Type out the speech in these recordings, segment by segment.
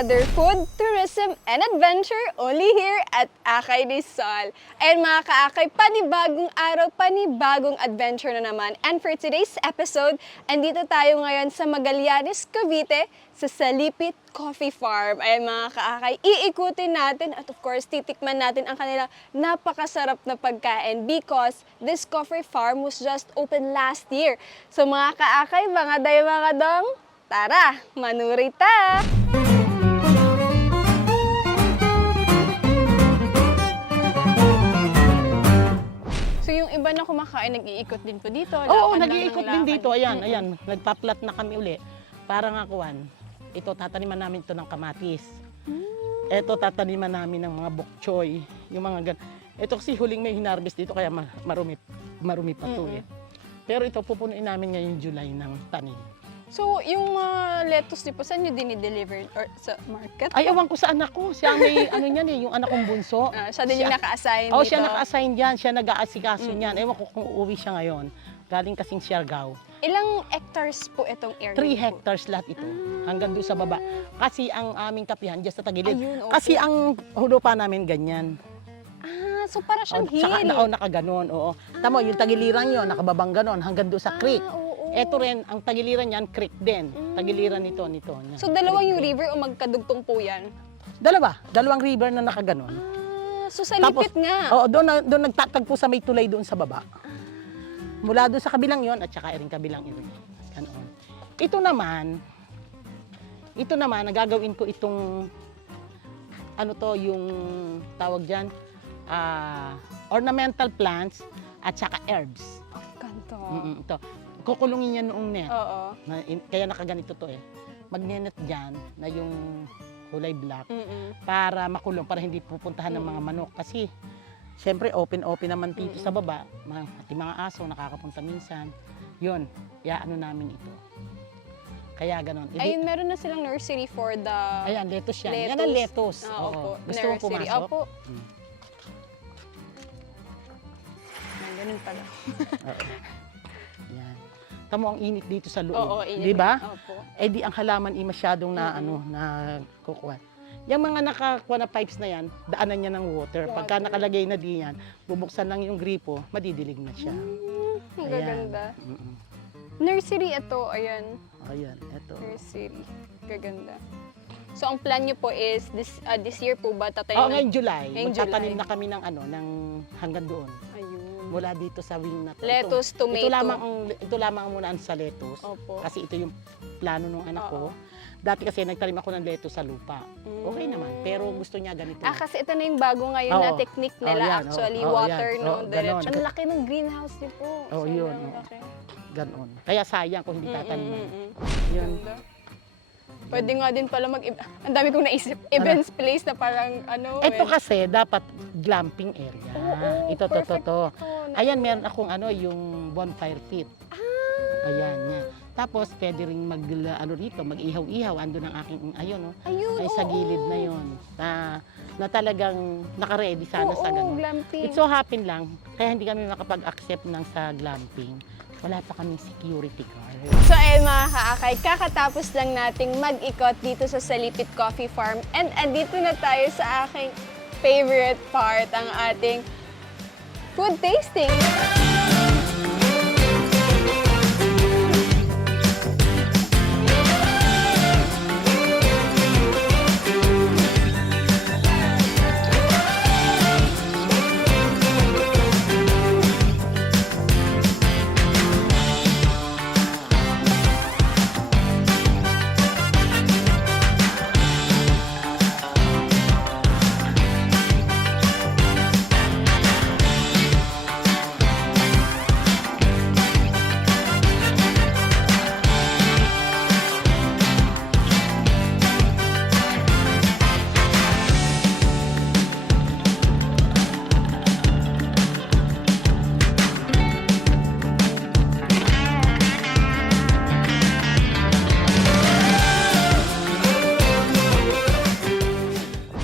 another food, tourism, and adventure only here at Akay Rizal. And mga kaakay, panibagong araw, panibagong adventure na naman. And for today's episode, andito tayo ngayon sa Magallanes, Cavite, sa Salipit Coffee Farm. Ayan mga kaakay, iikutin natin at of course, titikman natin ang kanilang napakasarap na pagkain because this coffee farm was just opened last year. So mga kaakay, mga day mga dong, tara, manuri ta! So yung iba na kumakain, nag-iikot din po dito? Oo, lakad lang nag-iikot ng din lakad. dito. Ayan, nagpa-plat na kami uli. Para nga kuwan, ito tataniman namin ito ng kamatis. Ito tataniman namin ng mga bok choy, yung mga ito kasi huling may hinarvest dito kaya marumi pa to eh. Pero ito pupunuin namin ngayong July ng tanim. So yung lettuce niyo po, saan nyo dinideliver or sa market? Ay, ewan ko sa anak ko. Siya may ano niyan eh, yung anak kong bunso. Siya din yung naka-assign Oh, dito? siya naka-assign diyan, siya nag-aasikaso niyan. Ewan ko kung uuwi siya ngayon. Galing kasing Siargao. Ilang hectares po itong area? 3 hectares lahat ito, hanggang doon sa baba. Kasi ang aming kapihan, dyan sa tagilid. Ayun, okay. Kasi ang hulupa namin ganyan. So para siyang hill. Saka nakaganon, oo. Tama, yung tagiliran yun, nakababang ganon, hanggang doon sa creek. Oo. Ito rin, ang tagiliran yan, creek din. Tagiliran nito. So dalawang yung river o magkadugtong po yan? Dalawang river na nakaganon. So sa lipit nga. Oo, doon nagtatagpo sa may tulay doon sa baba. Mula doon sa kabilang yon at saka rin kabilang ito. Ganon. Ito naman, nagagawin ko itong, ano to, yung tawag dyan, ornamental plants at saka herbs. Kanto. Ito. Kukulungin yan noong net. Oo. Kaya nakaganito to eh. Magnenet dyan na yung kulay black Mm-mm. para makulong, para hindi pupuntahan ng mga manok. Kasi, siyempre, open naman dito sa baba. Pati mga aso, nakakapunta minsan. Yun, ano namin ito. Kaya ganon. Ayun, meron na silang nursery for the Ayan, lettuce yan. lettuce. Yan ang lettuce. Opo, Gusto mo nursery. pumasok? Opo. Ganun pala. Oo. Yan. Tamo ang init dito sa loob. Oo, init. Di ba? Opo. Eh di ang halaman ay masyadong na kukuha. Yung mga nakakuha na pipes na yan, daanan niya ng water. Pagka nakalagay na diyan, bubuksan lang yung gripo, madidilig na siya. Ang Ayan. gaganda. Mm-mm. Nursery ito, ayan. Ayan, eto. Nursery. Gaganda. So ang plan niyo po is this year po ba tatayo Oo, ngayong July. Ngayong Magtatanim July. na kami ng hanggang doon. Ayun. Mula dito sa wing na to. Lettuce, tomato. Ito lamang ang muna sa lettuce. Opo. Kasi ito yung plano ng anak ko. Oo. Dati kasi nagtanim ako ng lettuce sa lupa. Okay naman, pero gusto niya ganito. Kasi ito na yung bago ngayon na Oo. technique nila. Yan, Actually, oo, water, yan. no? Oo, Diretso. ganon. Ang laki ng greenhouse niyo po. Oo, yun, Sobrang oo. laki. Ganon. Kaya sayang kung hindi tataniman. Yun. Ganda. Pwede nga din pala ang dami kong naisip. Events place na parang Ito kasi dapat glamping area. Oo, Ito, perfect to. ito. Ayan, meron akong yung bonfire pit. Ayan, yan. Tapos pwede ring mag-ihaw-ihaw. Ando ng aking, Ayun, ay sa gilid na yon na talagang naka-ready sana sa ganun. glamping. It so happen lang, kaya hindi kami makapag-accept ng sa glamping. Wala pa kaming security card. So ayun mga kaakay, kakatapos lang nating mag-ikot dito sa Salipit Coffee Farm and andito na tayo sa aking favorite part, ang ating food tasting.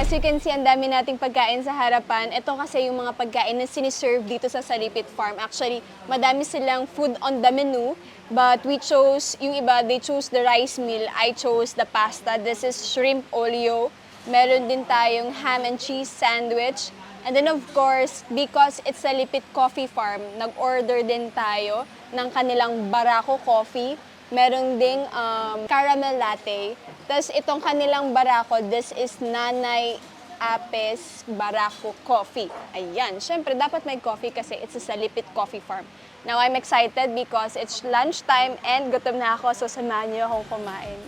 As you can see, ang dami nating pagkain sa harapan. Ito kasi yung mga pagkain na siniserve dito sa Salipit Farm. Actually, madami silang food on the menu. But we chose, yung iba, they chose the rice meal. I chose the pasta. This is shrimp olio. Meron din tayong ham and cheese sandwich. And then of course, because it's Salipit Coffee Farm, nag-order din tayo ng kanilang Barako Coffee. Meron ding caramel latte. Tapos itong kanilang Barako, this is Nanay Apes Barako Coffee. Ayan. Siyempre, dapat may coffee kasi it's a Salipit Coffee Farm. Now, I'm excited because it's lunchtime and gutom na ako, so samahan niyo akong kumain.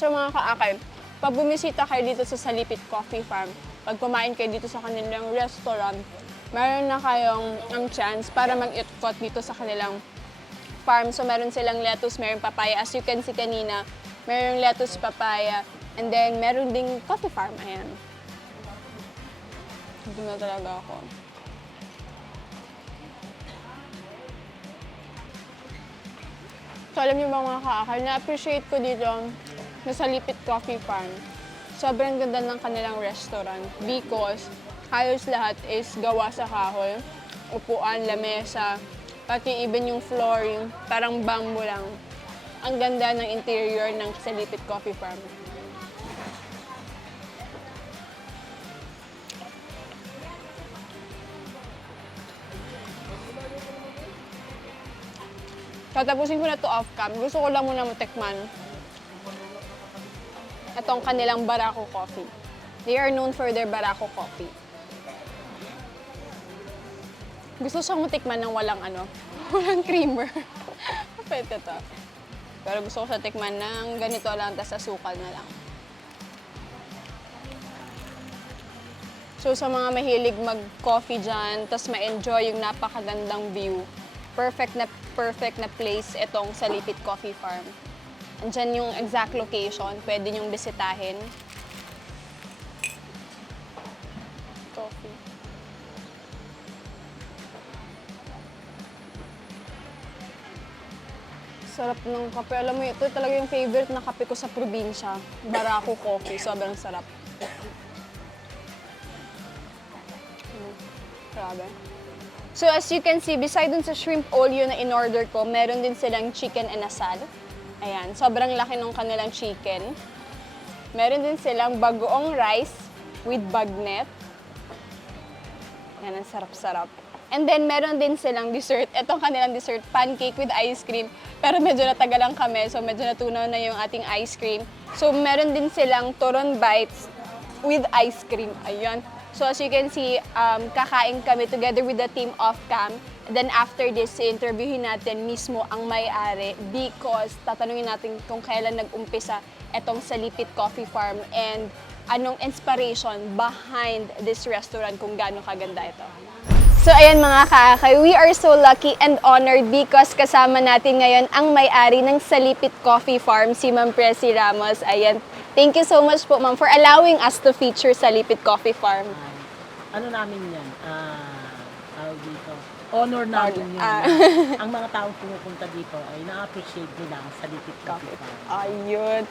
So mga kaakay, pag bumisita kayo dito sa Salipit Coffee Farm, pag kumain kayo dito sa kanilang restaurant, meron na kayong ang chance para mag-ikot dito sa kanilang farm. So meron silang lettuce, meron papaya. As you can see kanina, meron lettuce, papaya, and then meron ding coffee farm. Ayan. Hindi na talaga ako. So alam niyo ba mga kaakay, na-appreciate ko dito na Salipit Coffee Farm. Sobrang ganda ng kanilang restaurant because halos lahat is gawa sa kahoy. Upuan, lamesa, pati even yung flooring, parang bamboo lang. Ang ganda ng interior ng Salipit Coffee Farm. Tatapusin ko na to off-cam. Gusto ko lang muna matikman itong kanilang Barako Coffee. They are known for their Barako Coffee. Gusto siyang matikman ng walang walang creamer. Pwede to. Pero gusto ko siya tikman ng ganito lang, tas asukal na lang. So sa mga mahilig mag-coffee dyan, tas ma-enjoy yung napakagandang view, perfect na place itong Salipit Coffee Farm. Andyan yung exact location, pwede nyong bisitahin. Coffee. Sarap ng kape. Alam mo, ito talaga yung favorite na kape ko sa probinsya. Barako Coffee. Sobrang sarap. Grabe. So as you can see, beside dun sa shrimp olio na in-order ko, meron din silang chicken and asal. Ayan, sobrang laki ng kanilang chicken. Meron din silang bagoong rice with bagnet. Ayan, ang sarap-sarap. And then, meron din silang dessert. Itong kanilang dessert, pancake with ice cream. Pero medyo natagalan kami, so medyo natunaw na yung ating ice cream. So, meron din silang turon bites with ice cream. Ayan. So, as you can see, kakain kami together with the team off-cam. Then after this, interviewin natin mismo ang may-ari because tatanungin natin kung kailan nag-umpisa itong Salipit Coffee Farm and anong inspiration behind this restaurant kung gaano kaganda ito. So ayan mga kaakay, we are so lucky and honored because kasama natin ngayon ang may-ari ng Salipit Coffee Farm, si Ma'am Presi Ramos. Ayan, thank you so much po ma'am for allowing us to feature Salipit Coffee Farm. Ano namin yan? Dito. Honor namin yun. Ang mga taong pumupunta dito ay na-appreciate nila ang Salipit Coffee Farm. Ayun.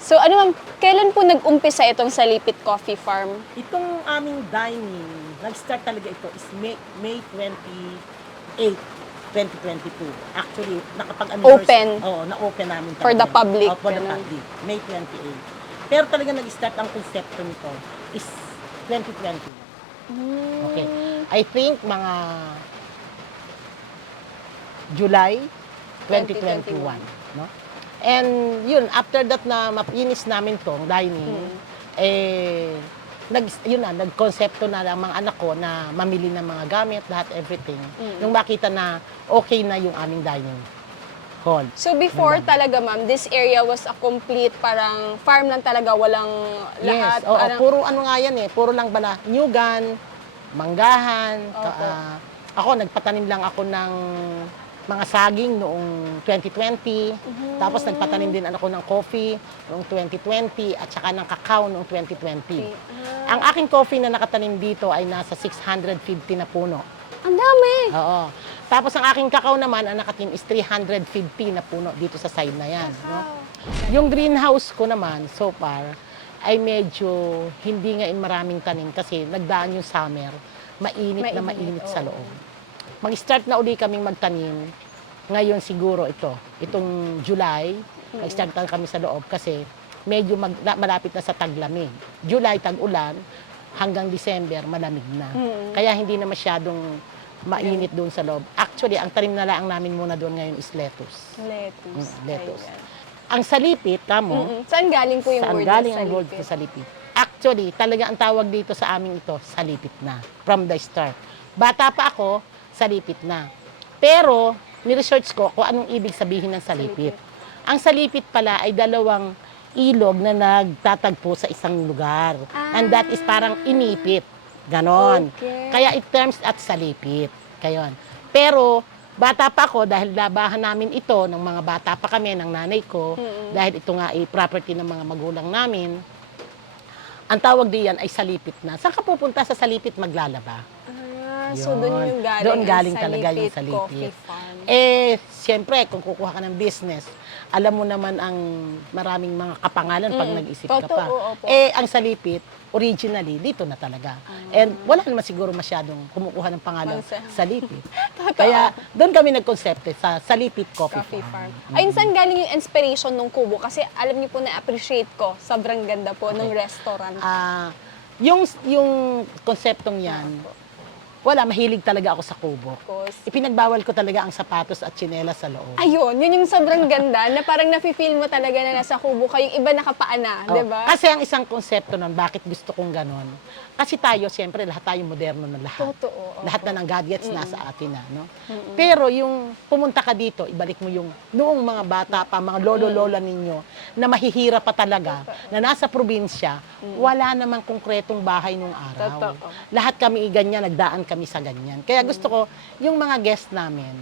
So ano ma'am, kailan po nag-umpisa itong Salipit Coffee Farm? Itong aming dining, nag-start talaga ito is May 28, 2022. Actually, Open. Oo, na-open namin talaga. For the public. For the public. May 28. Pero talaga nag-start ang konsepto nito is 2020. Okay. I think mga July 2021, no? And yun, after that na mapinis namin tong dining, nagkonsepto na ang mga anak ko na mamili ng mga gamit, lahat, everything. Nung makita na okay na yung aming dining hall. So before talaga ma'am, this area was a complete parang farm lang talaga, walang lahat. Yes, oo, puro ano nga yan puro lang bala, nyugan, manggahan, ako nagpatanim lang ako ng mga saging noong 2020. Tapos nagpatanim din ako ng coffee noong 2020 at saka ng kakao noong 2020. Ang aking coffee na nakatanim dito ay nasa 650 na puno. Ang dami! Oo. Tapos ang aking kakao naman, ang nakatim is 350 na puno dito sa side na yan. No? Yung greenhouse ko naman, so far, ay medyo hindi nga maraming tanim kasi nagdaan yung summer, mainit na mainit sa loob. Mag-start na uli kaming magtanim. Ngayon siguro itong July, nag-start na kami sa loob kasi medyo malapit na sa taglamig. July, tag-ulan, hanggang December, malamig na. Kaya hindi na masyadong mainit doon sa loob. Actually, ang tanim na lang namin muna doon ngayon is lettuce. Lettuce. Ang salipit, tamo. Saan galing po yung Saan word galing na ang word salipit? sa salipit? Actually, talaga ang tawag dito sa amin ito, salipit na. From the start. Bata pa ako, salipit na. Pero, ni-research ko kung anong ibig sabihin ng salipit. Ang salipit pala ay dalawang ilog na nagtatagpo sa isang lugar. And that is parang inipit. Ganon. Okay. Kaya it terms at salipit. Kayon. Pero, bata pa ako, dahil labahan namin ito, ng mga bata pa kami, ng nanay ko, dahil ito nga ay property ng mga magulang namin, ang tawag diyan ay salipit na. Saan ka pupunta sa salipit maglalaba? So doon yung galing. Doon galing ang talaga yung Coffee salipit. Farm. Siyempre, kung kukuha ka ng business, alam mo naman ang maraming mga kapangalan pag nag-isip ka pa. Opo. Ang salipit, originally, dito na talaga. And wala naman siguro masyadong kumukuha ng pangalan salipit. Kaya doon kami nagkonsepte sa Salipit Coffee Farm. Ayun, saan galing yung inspiration ng kubo? Kasi alam niyo po na-appreciate ko. Sobrang ganda po ng restaurant. Yung konseptong yan, wala, mahilig talaga ako sa kubo. Ipinagbawal ko talaga ang sapatos at tsinelas sa loob. Ayun, yun yung sobrang ganda na parang nafe-feel mo talaga na nasa kubo ka, yung iba nakapaana, di ba? Kasi ang isang konsepto nun, bakit gusto kong ganon? Kasi tayo, siyempre, lahat tayo moderno na lahat. Totoo. Lahat na ng gadgets nasa atin na, no? Pero yung pumunta ka dito, ibalik mo yung noong mga bata pa, mga lolo-lola ninyo, na mahihirap pa talaga, na nasa probinsya, wala namang konkretong bahay nung araw. Totoo. Lahat kami ganyan, nagdaan kami sa ganyan. Kaya gusto ko, yung mga guest namin,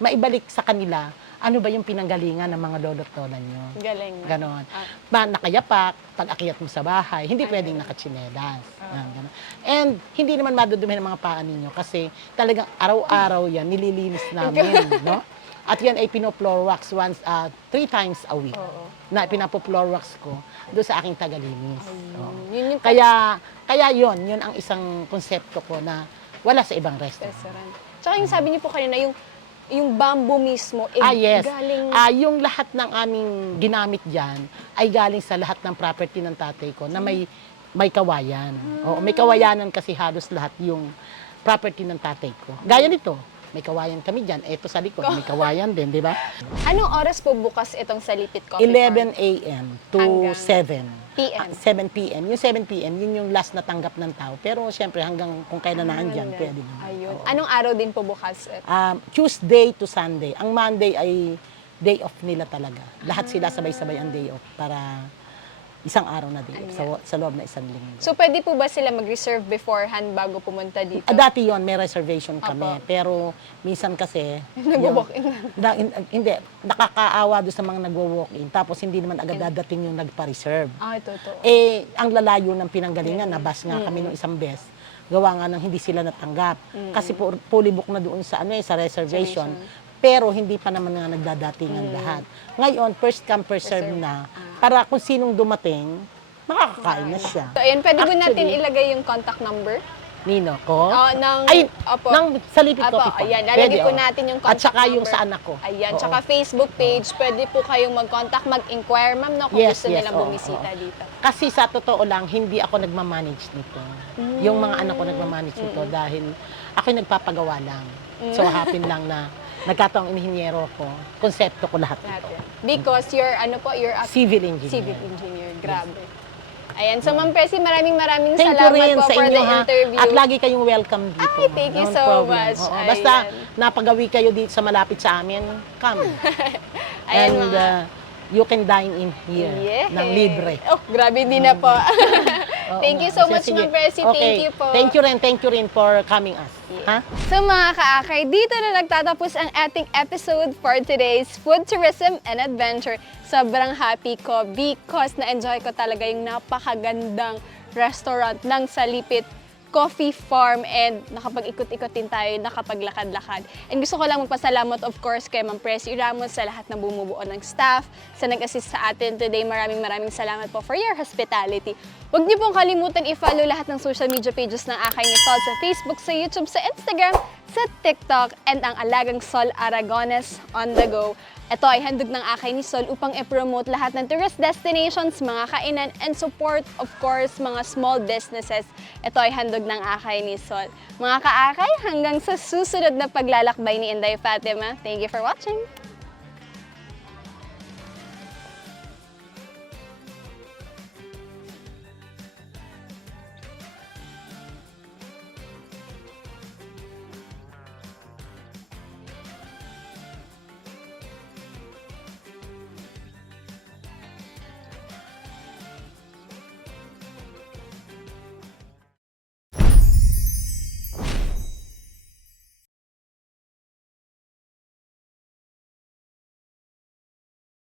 maibalik sa kanila, ano ba yung pinanggalingan ng mga lolo't lola nyo. Galing. Ganon. Nakayapak, pag akyat mo sa bahay, hindi pwedeng nakatsinelas. Ganon. And hindi naman madudumi ng mga paa ninyo kasi talagang araw-araw yan, nililinis namin. No? At yan ay pino-floor wax 3 times a week. Na pinapo-floor wax ko doon sa aking tagalinis. Yun yung Kaya yun ang isang konsepto ko na wala sa ibang restaurant. Tsaka yung sabi niyo po kanina, yung bamboo mismo, Yes. galing... Yung lahat ng aming ginamit dyan ay galing sa lahat ng property ng tatay ko na may kawayan. Oo, may kawayanan kasi halos lahat yung property ng tatay ko. Gaya nito, may kawayan kami dyan. Eto sa likod, may kawayan din, di ba? Anong oras po bukas itong Salipit Coffee 11 Farm? a.m. to Hanggang 7 PM. 7 p.m. Yung 7 p.m., yun yung last na tanggap ng tao. Pero siyempre, hanggang kung kailan naandyan, pwede naman. Ayun. Oo. Anong araw din po bukas? Tuesday to Sunday. Ang Monday ay day off nila talaga. Lahat sila sabay-sabay ang day off para isang araw na day off sa loob na isang linggo. So, pwede po ba sila mag-reserve beforehand bago pumunta dito? Dati yon may reservation kami. Pero minsan kasi... Nag-walk-in lang. Hindi. Nakakaawa doon sa mga nagwo-walk-in. Tapos hindi naman agad dadating yung nagpa-reserve. Totoo. Ang lalayo ng pinanggalingan, nabas nga kami nung isang beses. Gawa nga ng hindi sila natanggap. Kasi fully book na doon sa sa reservation. Pero hindi pa naman nga nagdadatingan lahat. Ngayon, first come, first serve na. Para kung sinong dumating, makakakain na siya. So, ayun, pwede po natin Actually, ilagay yung contact number? Nino ko? Opo. Ng Salipit Opo, Coffee Farm. ayan, lalagay Pwede, po natin yung contact At saka number. yung sa anak ko. Ayan, Oo. tsaka Facebook page, pwede po kayong mag-contact, mag-inquire, ma'am, no, kung Yes, gusto yes, nilang oo, bumisita oo. dito. Kasi sa totoo lang, hindi ako nagmamanage nito. Yung mga anak ko nagmamanage nito dahil ako'y nagpapagawa lang. So, happen lang na nagkataong inhinyero ko, konsepto ko lahat Lahat ito. yan. Because you're Civil engineer. civil engineer. Grabe. Ayan, so Ma'am Presi, maraming Thank you salamat rin po sa for inyo, the ha. interview. At lagi kayong welcome dito. Ay, thank you No so problem. much. Oo, Ayan. basta napagawi kayo dito sa malapit sa amin, come. Ayan, And you can dine in here Yeah. ng libre. Oh, grabe, hindi na po. Oo Thank you nga. so much, Sige. Ma'am Presi. Okay. Thank you po. Thank you rin for coming us. Ha? So mga kaakay, dito na nagtatapos ang ating episode for today's Food Tourism and Adventure. Sobrang happy ko because na-enjoy ko talaga yung napakagandang restaurant ng Salipit Coffee Farm and nakapag-ikot-ikot din tayo, nakapaglakad-lakad. And gusto ko lang magpasalamat of course kay Ma'am Presi Ramos sa lahat ng bumubuo ng staff, sa nag-assist sa atin today. Maraming salamat po for your hospitality. Huwag niyo pong kalimutan i-follow lahat ng social media pages ng Akay ni Sol sa Facebook, sa YouTube, sa Instagram, sa TikTok, and ang Alagang Sol Aragones on the go. Ito ay handog ng Akay ni Sol upang i-promote lahat ng tourist destinations, mga kainan, and support, of course, mga small businesses. Ito ay handog ng Akay ni Sol. Mga kaakay, hanggang sa susunod na paglalakbay ni Inday Fatima. Thank you for watching!